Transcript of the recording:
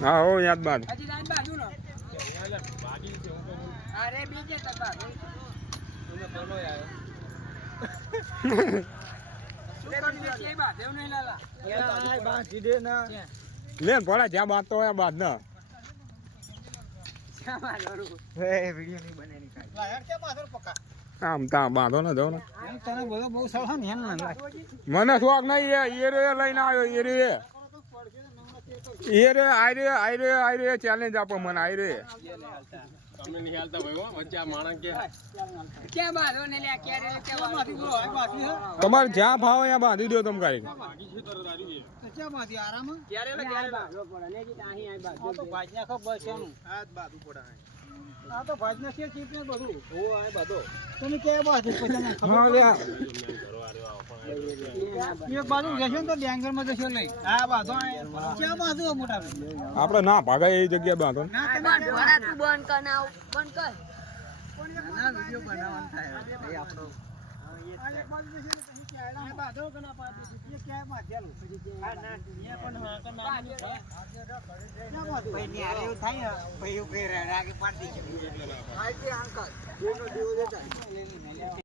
હા હો યાદ બાદ લે ભણા જ્યાં બાદ તો હોય બાદ ના આમ તા બાંધો ને દો ને મને શોખ નહીં એ રે લઈને આવ્યો એ રે આઈ રે ચેલેન્જ આપો મને આઈ રે તમને નહીં હાલતા ભાઈ વચ્ચે આ માણસ કે બાંધો ને લે તમારે જ્યાં ભાવ અહીંયા બાંધી દો તમે કાઈ આ તો ભાજના છે ચીપ ને બધું ઓ આ બધો તમે કે બાજુ પછી હા લે એક બાજુ જશો ને તો બેંગર માં જશો લઈ આ બાજુ ક્યાં બાજુ મોટા આપણે ના ભાગાય એ જગ્યા બાંધો ના તમે બંધ કર ના બંધ કર ના વિડિયો બનાવવાનું થાય એ આપણો એક બાજુ જશે તો અહીં ક્યાં બાંધો કે ના પાડે એ ક્યાં બાંધેલું હા ના એ પણ હા કે ના ક્યાં બાંધો ભાઈ ને આરે થાય ભાઈ ઉભે રાગે પાડી દે આઈ અંકલ જેનો દેવો દેતા